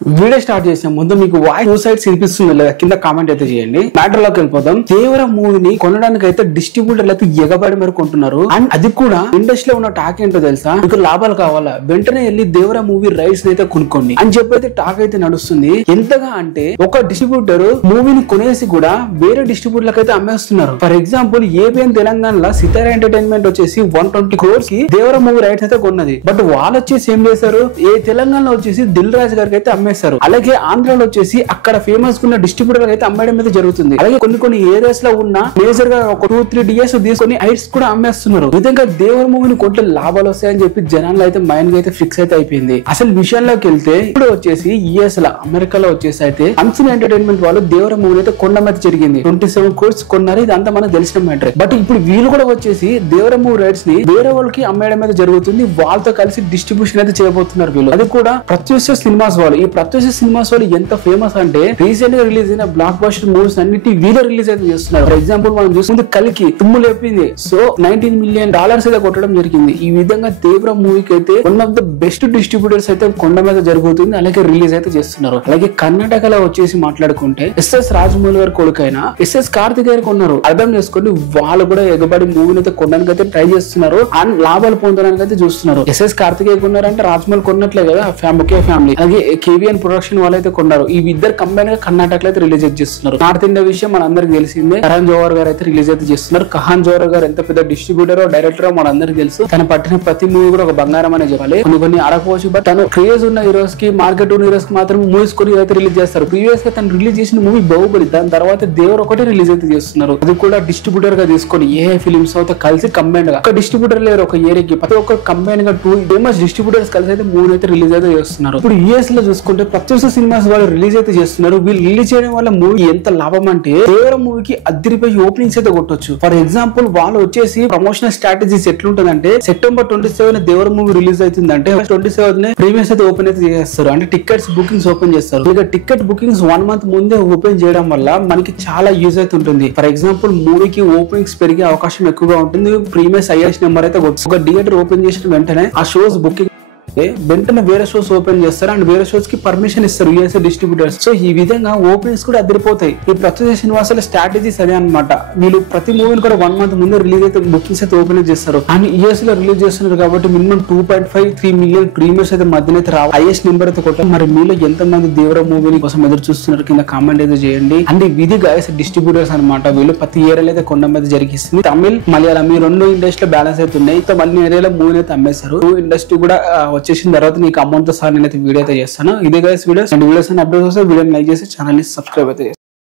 Video start చేసే ముందు మీకు వాయిస్ టూ సైడ్స్ వినిపిస్తుంది లేదా కింద కామెంట్ అయితే చేయండి. మ్యాటర్ లోకి వెళ్ళిపోదాం. దేవర మూవీని కొనడానికి అయితే డిస్ట్రిబ్యూటర్లు అయితే ఎగబడి మరి కొంటున్నారు. అండ్ అది కూడా ఇండస్ట్రీలో ఉన్న టాక్ ఏంటో తెలుసా? మీకు లాభాలు కావాలా, వెంటనే వెళ్ళి దేవర మూవీ రైట్స్ అయితే కొనుక్కోండి అని చెప్పైతే టాక్ అయితే నడుస్తుంది. ఎంతగా అంటే ఒక డిస్ట్రిబ్యూటర్ మూవీని కొనేసి కూడా వేరే డిస్ట్రిబ్యూటర్లకు అయితే అమ్మేస్తున్నారు. ఫర్ ఎగ్జాంపుల్ ఏబిఎన్ తెలంగాణలో సితారా ఎంటర్టైన్మెంట్ వచ్చేసి 120 crores కి దేవర మూవీ రైట్స్ అయితే కొన్నది. బట్ వాళ్ళు వచ్చేసి ఏం చేశారు, ఏ తెలంగాణలో వచ్చేసి దిల్ రాజు గారికి అయితే అమ్మేశారు. అలాగే ఆంధ్రాలో వచ్చేసి అక్కడ ఫేమస్ ఉన్న డిస్ట్రిబ్యూటర్ అయితే అమ్మడం మీద జరుగుతుంది. అలాగే కొన్ని ఏరియాస్ లో ఉన్న మేజర్ గా ఒక 2-3 DS తీసుకొని ఐట్స్ కూడా అమ్మేస్తున్నారు. ఈ విధంగా దేవర మూవీని కొంటే లాభాలు వస్తాయని చెప్పి జనాలు అయితే మైండ్ గా అయితే ఫిక్స్ అయితే అయిపోయింది. అసలు విషయంలోకి వెళ్తే ఇప్పుడు వచ్చేసి యుఎస్ లో అమెరికాలో వచ్చేసి అయితే అన్సన్ ఎంటర్టైన్మెంట్ వాళ్ళు దేవర మూవీని అయితే కొనడం అయితే జరిగింది. 27 crores కొన్నారు. ఇదంతా మనకు తెలిసిన మ్యాటర్. బట్ ఇప్పుడు వీళ్ళు కూడా వచ్చేసి దేవర మూవీ రైట్స్ ని వేరే వాళ్ళకి అమ్మేయడం అయితే జరుగుతుంది. వాళ్ళతో కలిసి డిస్ట్రిబ్యూషన్ అయితే చేయబోతున్నారు వీళ్ళు. అది కూడా ప్రత్యూష సినిమాస్ వాళ్ళు. ఈ ప్రత్యూష సినిమాస్ వాళ్ళు ఎంత ఫేమస్ అంటే రీసెంట్ గా రిలీజ్ అయిన బ్లాక్ బస్టర్ మూవీస్ అన్నిటి వీళ్ళే రిలీజ్ అయితే చేస్తున్నారు. ఫర్ ఎగ్జాంపుల్ మనం చూసుకుంటే కలికి తుమ్ము లేపింది. సో $19 million అయితే కొట్టడం జరిగింది. ఈ విధంగా దేవర మూవీకి అయితే one of the best distributors అయితే కొండ మీద జరుగుతుంది. అలాగే రిలీజ్ అయితే చేస్తున్నారు. అలాగే కర్ణాటకలో వచ్చేసి మాట్లాడుకుంటే ఎస్ఎస్ రాజమౌళి గారి కొడుకైన ఎస్ఎస్ కార్తిక్ గారికి ఉన్నారు. అర్థం చేసుకోండి, వాళ్ళు కూడా ఎగబడి మూవీని అయితే కొనడానికి అయితే ట్రై చేస్తున్నారు. అండ్ లాభాలు పొందడానికి అయితే చూస్తున్నారు. ఎస్ఎస్ కార్తిక్ కొన్నారంటే రాజమౌళి కొన్నట్లే కదా, ఒకే ఫ్యామిలీ. అలాగే కేవీఎన్ ప్రొడక్షన్ వాళ్ళు అయితే కొన్నారు. ఈ ఇద్దరు కంబైన్ గా కర్ణాటకలో అయితే రిలీజ్ అయితే చేస్తున్నారు. నార్త్ ఇండియా విషయం మనందరికి తెలిసిందే. కరణ్ జోహర్ గారు అయితే రిలీజ్ అయితే చేస్తున్నారు. కహాన్ జోహర్ గారు ఎంత పెద్ద డిస్ట్రిబ్యూటర్ డైరెక్టర్ మనందరికి తెలుసు. తను పట్టిన ప్రతి మూవీ కూడా ఒక బంగారం అనే చెప్పాలి. కొన్ని ఆడకపోవచ్చు. బట్ తను క్రేజ్ ఉన్న హీరోస్ కి, మార్కెట్ ఉన్న హీరోస్ కి మాత్రం మూవీస్ కొని అయితే రిలీజ్ చేస్తారు. ప్రీవియస్ గా తను రిలీజ్ చేసిన మూవీ బాహుబలి, దాని తర్వాత దేవర్ ఒకటి రిలీజ్ అయితే చేస్తున్నారు. అది కూడా డిస్ట్రిబ్యూటర్ గా తీసుకొని ఏ ఫిలిమ్స్ అయితే కలిసి కంబైన్ గా, ఒక డిస్ట్రిబ్యూటర్ లేరు ఒక ఏరియాకి, ప్రతి ఒక్క కంబైన్ గా 2 ఫేమస్ డిస్ట్రిబ్యూటర్స్ కలిసి అయితే మూవీ అయితే రిలీజ్ అయితే చేస్తున్నారు. ఇప్పుడు యుఎస్ లో చూసుకుంటే ప్రత్యూష సినిమాస్ వాళ్ళు రిలీజ్ అయితే చేస్తున్నారు. వీళ్ళు రిలీజ్ చేయడం వల్ల మూవీ ఎంత లాభం అంటే దేవర మూవీకి అద్దరిపోయి ఓపెనింగ్స్ అయితే కొట్టొచ్చు. ఫర్ ఎగ్జాంపుల్ వాళ్ళు వచ్చేసి ప్రమోషనల్ స్ట్రాటజీస్ ఎట్లుంటదంటే September 27 దేవర మూవీ రిలీజ్ అవుతుందంటే 27 ప్రీమియర్స్ అయితే ఓపెన్ అయితే చేస్తారు. అంటే టికెట్స్ బుకింగ్స్ ఓపెన్ చేస్తారు. ఇక టికెట్ బుకింగ్స్ 1 month ముందే ఓపెన్ చేయడం వల్ల మనకి చాలా యూజ్ అయితే ఉంటుంది. ఫర్ ఎగ్జాంపుల్ మూవీకి ఓపెనింగ్స్ పెరిగే అవకాశం ఎక్కువగా ఉంటుంది. ప్రీమియర్స్ హైయెస్ట్ నెంబర్ అయితే ఒక థియేటర్ ఓపెన్ చేసిన వెంటనే ఆ షోస్ బుకింగ్ వెంటనే వేరే షోస్ ఓపెన్ చేస్తారు. అండ్ వేరే షోస్ కి పర్మిషన్ ఇస్తారు యుఎస్ డిస్ట్రిబ్యూటర్స్. సో ఈ విధంగా ఓపెనింగ్స్ కూడా అదిరిపోతాయి. ఈ ప్రత్యేక సినిమాల స్ట్రాటజీస్ అదే అనమాట. వీళ్ళు ప్రతి మూవీని కూడా 1 month ముందే రిలీజ్ అయితే బుకింగ్స్ అయితే ఓపెన్ చేస్తారు. అండ్ యుఎస్ లో రిలీజ్ చేస్తున్నారు కాబట్టి మినిమం 2.5-3 million ప్రీమియర్స్ అయితే మధ్యన అయితే రావాలి. హైయెస్ట్ నెంబర్ అయితే కొట్టాలి. మరి మీలో ఎంత మంది దేవర మూవీ కోసం ఎదురు చూస్తున్నారు కింద కామెంట్ అయితే చేయండి. అండ్ ఇది గైస్ డిస్ట్రిబ్యూటర్స్ అనమాట. వీళ్ళు ప్రతి ఏరియాలో అయితే కొండ మీద జరిగిస్తుంది. తమిళ్, మలయాళం ఈ 2 ఇండస్ట్రీలో బ్యాలెన్స్ అయితే ఉన్నాయి. అన్ని ఏరియాలో మూవీ అయితే అమ్మేశారు. ఇండస్ట్రీ కూడా వచ్చేసిన తర్వాత నీకు అమౌంట్ తో సార్ నేనైతే వీడియో అయితే చేస్తాను. ఇదే గైస్ వీడియోస్ అప్డేట్స్ వస్తే వీడియోని లైక్ చేసి ఛానల్ ని సబ్స్క్రైబ్ అయితే